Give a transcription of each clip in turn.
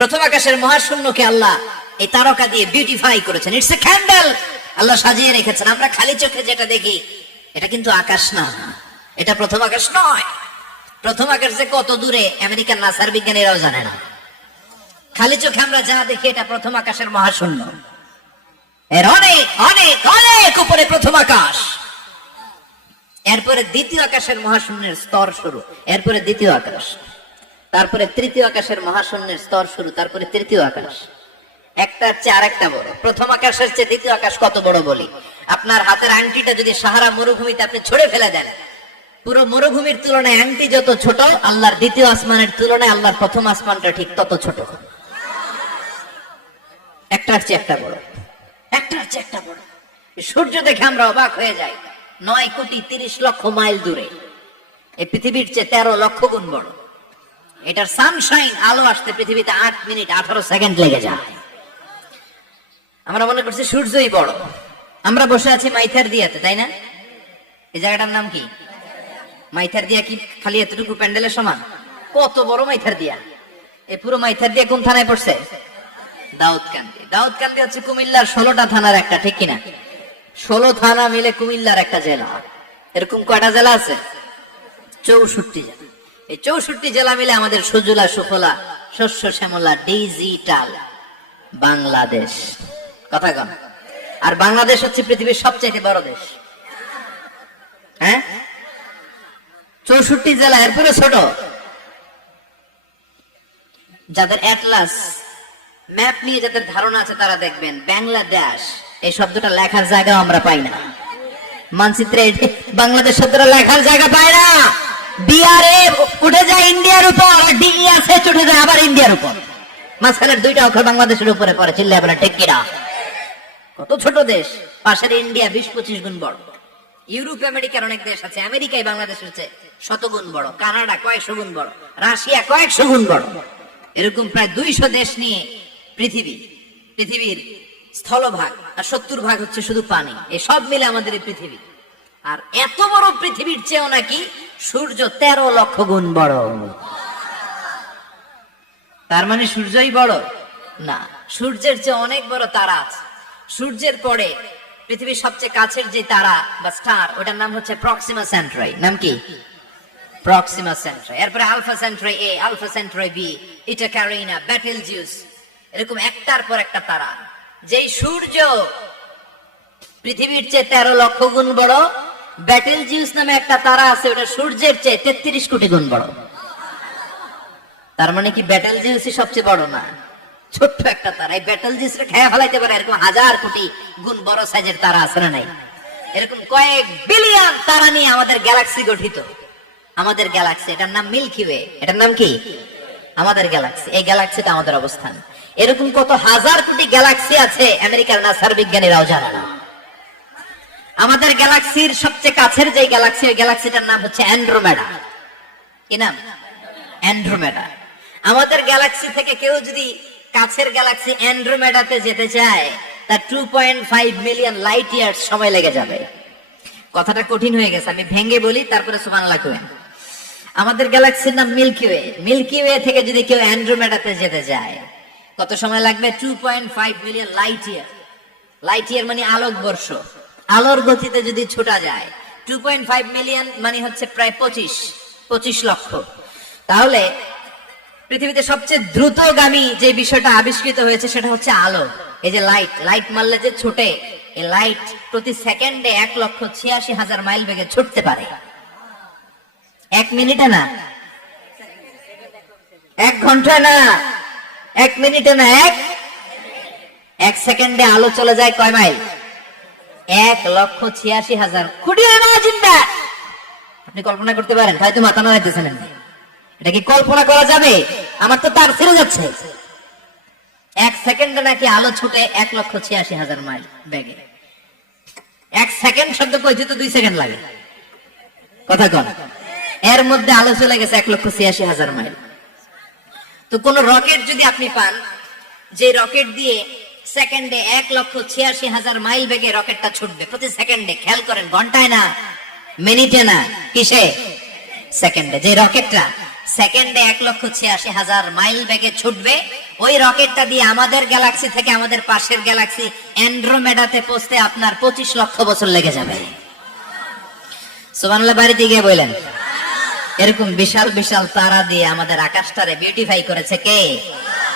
প্রথম আকাশের মহাশূন্যকে আল্লাহ এই তারকা দিয়ে বিউটিফাই করেছেন। ইটস এ ক্যান্ডেল, আল্লাহ সাজিয়ে রেখেছেন। আমরা খালি চোখে যেটা দেখি এটা কিন্তু আকাশ না, এটা প্রথম আকাশ নয়। প্রথম আকাশ যে কত দূরে আমেরিকার নাসার বিজ্ঞানীরাও জানে না। খালি চোখে আমরা যা দেখি এটা প্রথম আকাশের মহাশূন্য, এর অনেক অনেক অনেক উপরে প্রথম আকাশ। এরপরে দ্বিতীয় আকাশের মহাশূন্যের স্তর শুরু, এরপরে দ্বিতীয় আকাশ, তারপরে তৃতীয় আকাশের মহাশূন্যের স্তর শুরু, তারপরে তৃতীয় আকাশ। একটার চেয়ে আরেকটা বড়। প্রথম আকাশের চেয়ে দ্বিতীয় আকাশ কত বড় বলি, আপনার হাতের আংটিটা যদি সাহারা মরুভূমিতে আপনি ছড়ে ফেলে দেন, পুরো মরুভূমির তুলনায় আংটি যত ছোট, আল্লাহর দ্বিতীয় আসমানের তুলনায় আল্লাহর প্রথম আসমানটা ঠিক তত ছোট। একটার চেয়ে একটা বড়, একটার চেয়ে একটা বড়। সূর্য দেখে আমরা অবাক হয়ে যাই, 9,30,00,000 মাইল দূরে। এই পৃথিবীর চেয়ে 13 লক্ষ গুণ বড়। এটার সানশাইন, আলো আসতে পৃথিবীতে 8 মিনিট 18 সেকেন্ড লেগে যায়। আমরা মনে করছি সূর্যই বড়। আমরা বসে আছি মাইথার দিয়াতে, তাই না? এই জায়গাটার নাম কি? মাইথার দিয়া। কি খালি এতটুকু প্যান্ডেলের সমান? কত বড় মাইথার দিয়া! এই পুরো মাইথার দিয়া কোন থানায় পড়ছে? দাউদকান্দি। দাউদকান্দি হচ্ছে কুমিল্লার 16টা থানার একটা, ঠিক কিনা? 16 থানা মিলে কুমিল্লার একটা জেলা। এরকম কয়টা জেলা আছে? 64 জেলা। এই 64 জেলা মিলে আমাদের সুজলা সুফলা শস্য শ্যামলা ডিজিটাল বাংলাদেশ। কথা কন। আর বাংলাদেশ হচ্ছে পৃথিবীর সবচেয়ে বড় দেশ। হ্যাঁ, 64 জেলা, এরপরে ছোট। যাদের অ্যাটলাস ম্যাপ নিয়ে যাদের ধারণা আছে তারা দেখবেন বাংলাদেশ এই শব্দটা লেখার জায়গা আমরা পাই না। মানচিত্রে বাংলাদেশ শব্দটা লেখার জায়গা পায় না। বিআরএ উঠে যায় ইন্ডিয়ার উপর, আর ডিএসএচ উঠে যায় আবার ইন্ডিয়ার উপর। মাঝখানের দুইটা অক্ষর বাংলাদেশের উপরে পড়ে। চিল্লায় বলে ঠিক কিনা? কত ছোট দেশ। পাশের ইন্ডিয়া 20-25 গুণ বড়। ইউরোপ আমেরিকার অনেক দেশ আছে, আমেরিকায় বাংলাদেশের চেয়ে 100 গুণ বড়। কানাডা কয়েকশো গুণ বড়, রাশিয়া কয়েকশো গুণ বড়। এরকম প্রায় 200 দেশ নিয়ে পৃথিবীর স্থলভাগ, আর 70% হচ্ছে শুধু পানি। এই সব মিলে আমাদের এই পৃথিবী। আর এত বড় পৃথিবীর চেয়েও নাকি সূর্য 13 লক্ষ গুণ বড়। তার মানে সূর্যই বড় না, সূর্যের চেয়ে অনেক বড় তারা আছে। সূর্যের পরে পৃথিবীর সবচেয়ে কাছের যে তারা বা স্টার, ওটার নাম হচ্ছে প্রক্সিমা সেন্ট্রাই। নাম কি? প্রক্সিমা সেন্ট্রাই। এরপরে আলফা সেন্ট্রাই এ, আলফা সেন্ট্রাই বি, ইটা ক্যারিনা, বেটেলজিউস, এরকম একটার পর একটা তারা। যেই সূর্য পৃথিবীর চেয়ে 13 লক্ষ গুণ বড়, বেটেলজিউস নামে একটা তারা আছে, ওটা সূর্যের চেয়ে 33 কোটি গুণ বড়। তার মানে কি বেটেলজিউসই সবচেয়ে বড় না? ছোট্ট একটা তারা। এই বেটেলজিউসকে খেয়ে ফেলাইতে পারে এরকম 1000 কোটি গুণ বড় সাইজের তারা আছে না নাই? এরকম কয়েক বিলিয়ন তারা নিয়ে আমাদের গ্যালাক্সি গঠিত। আমাদের গ্যালাক্সি, এটার নাম মিল্কি ওয়ে। এটার নাম কি? আমাদের গ্যালাক্সি। এই গ্যালাক্সিতে আমাদের অবস্থান। এরকম কত হাজার কোটি গ্যালাক্সি আছে আমেরিকার নাসার বিজ্ঞানীরাও জানে না। আমাদের গ্যালাক্সির সবচেয়ে কাছের যে গ্যালাক্সি, ওই গ্যালাক্সিটার নাম হচ্ছে অ্যান্ড্রোমেডা। কি নাম? অ্যান্ড্রোমেডা। আমাদের গ্যালাক্সি থেকে কেউ যদি কাছের গ্যালাক্সি অ্যান্ড্রোমেডাতে যেতে চায়, তার 2.5 মিলিয়ন লাইট ইয়ার্স সময় লেগে যাবে। কথাটা কঠিন হয়ে গেছে, আমি ভেঙে বলি, তারপরে সুবহানাল্লাহ কইবেন। আমাদের গ্যালাক্সির নাম মিল্কি ওয়ে। মিল্কি ওয়ে থেকে যদি কেউ অ্যান্ড্রোমেডাতে যেতে যায়, কত সময় লাগবে? 2.5 million light year. Light year মানে আলোক বর্ষ। আলোর গতিতে যদি ছোটা যায়, 2.5 মিলিয়ন মানে হচ্ছে প্রায় 25 লক্ষ। তাহলে পৃথিবীতে সবচেয়ে দ্রুতগামী যে বিষয়টা আবিষ্কৃত হয়েছে সেটা হচ্ছে আলো। এই যে লাইট মারলে যে ছোটে, এই লাইট প্রতি সেকেন্ডে 1,86,000 মাইল বেগে ছুটতে পারে। 1 মিনিটে না, 1 ঘন্টায় না, 1 মিনিটে না, 1 সেকেন্ডে আলো চলে যায় কয় মাইল? 1,86,000। আপনি কল্পনা করতে পারেন? হয়তো মাথা নাড়াইতেছেন। এটা কি কল্পনা করা যাবে? আমার তো তার ছেড়ে যাচ্ছে। 1 সেকেন্ডে নাকি আলো ছুটে 1,86,000 মাইল বেগে। 1 সেকেন্ড শব্দ কইতে তো 2 সেকেন্ড লাগে। কথা কন। এর মধ্যে আলো চলে গেছে 1,86,000 মাইল। তো কোন রকেট যদি আপনি পান, যে রকেট দিয়ে সেকেন্ডে 1,86,000 মাইল বেগে রকেটটা ছুটবে প্রতি সেকেন্ডে, খেয়াল করেন, ঘন্টায় না, মিনিটে না, কিসে? সেকেন্ডে। যে রকেটটা সেকেন্ডে 1,86,000 মাইল বেগে ছুটবে, ওই রকেটটা দিয়ে আমাদের গ্যালাক্সি থেকে আমাদের পাশের গ্যালাক্সি অ্যান্ড্রোমেডাতে পৌঁছতে আপনার 25 লক্ষ বছর লেগে যাবে। সুবহানাল্লাহ বাড়িতে গিয়ে বললেন। এরকম বিশাল বিশাল তারা দিয়ে আমাদের আকাশটারে বিউটিফাই করেছে কে?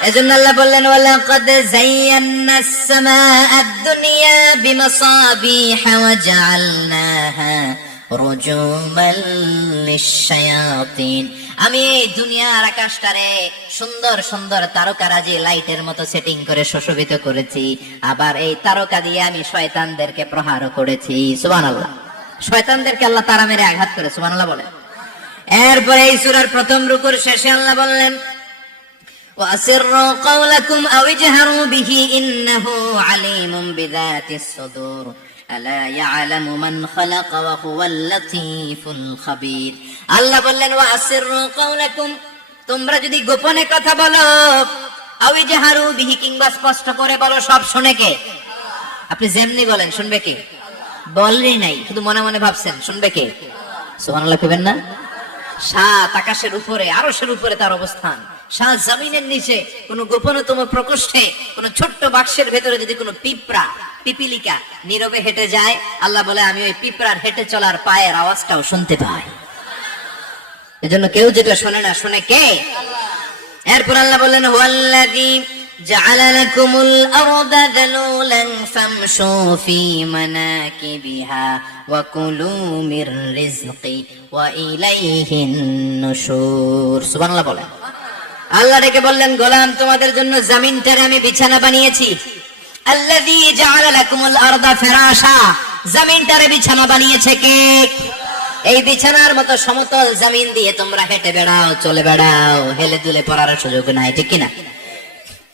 এজন্য আল্লাহ বললেন, ওয়ালাকাদ যায়্যানাস সামাআদ দুনিয়া বিমাসাবিহা ওয়া জাআলনাহা রুজুমান লিশ-শায়াতিন। আমি এই দুনিয়ার আকাশটারে সুন্দর সুন্দর তারকারাজি লাইটের মতো সেটিং করে সুশোভিত করেছি। আবার এই তারকা দিয়ে আমি শয়তানদেরকে প্রহারও করেছি। সুবহানাল্লাহ। শয়তানদেরকে আল্লাহ তারা মেরে আঘাত করে। সুবহানাল্লাহ বলেন। এরপরে এই সূরার প্রথম রুকুর শেষে আল্লাহ বললেন, وَأَسِرُّوا قَوْلَكُمْ أَوْ اجْهَرُوا بِهِ إِنَّهُ عَلِيمٌ بِذَاتِ الصُّدُورِ أَلَا يَعْلَمُ مَنْ خَلَقَ وَهُوَ اللَّطِيفُ الْخَبِيرُ। আল্লাহ বললেন, وَأَسِرُّوا قَوْلَكُمْ, তোমরা যদি গোপনে কথা বলো, أَوْ اجْهَرُوا بِهِ, কিংবা স্পষ্ট করে বলো, সব শুনে কে? আপনি যেমনি বলেন শুনবে কে? বলেই নাই, শুধু মনে মনে ভাবছেন, শুনবে কে? সুবহানাল্লাহ কইবেন না? সাত আকাশের উপরে, আরশের উপরে তার অবস্থান, সাত জমিনের নিচে কোন গোপনতম প্রকোষ্ঠে, কোন ছোট্ট বাক্সের ভেতরে যদি কোনো পিঁপড়া, পিপিলিকা নীরবে হেঁটে যায়, আল্লাহ বলে আমি ওই পিঁপড়ার হেঁটে চলার পায়ের আওয়াজটাও শুনতে পাই। এজন্য কেউ যেটা শোনে না, শুনে কে? এরপর আল্লাহ বললেন, হুয়াল্লাযী জাআলা লাকুমুল আরদা যালুলান ফামশু ফি মানাকিবিহা ওয়া কুলু মির রিজকি ওয়া ইলাইহিন নুশুর। সুবহানাল্লাহ বলেন। আল্লাহ ডেকে বললেন, গোলাম তোমাদের জন্য জমিনটারে আমি বিছানা বানিয়েছি। আল্লাযী জাআলা লাকুমুল আরদা ফিরাশা, জমিনটারে বিছানা বানিয়েছে কে? এই বিছানার মতো সমতল জমিন দিয়ে তোমরা হেঁটে বেড়াও, চলে বেড়াও, হেলে দুলে পড়ার সুযোগ নাই, ঠিক কিনা?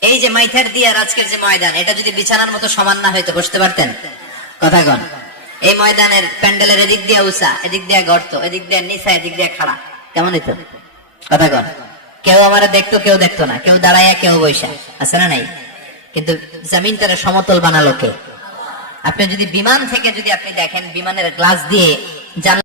এই যে মাইথার দিয়ে আজকের যে ময়দান, এটা যদি বিছানার মতো সমান না হয়তো বসতে পারতেন? কথা কন। এই ময়দানের প্যান্ডেলের এদিক দিয়ে উঁচা, এদিক দিয়ে গর্ত, এদিক দিয়ে নিচা, এদিক দিয়ে খাড়া, কেমন হইতো? কথা কন। কেউ আমার দেখতো, কেউ দেখতো না, কেউ দাঁড়ায়, কেউ বৈশা, আছে না নাই? কিন্তু জমিনটারে সমতল বানালো কে? আপনি যদি বিমান থেকে যদি আপনি দেখেন, বিমানের গ্লাস দিয়ে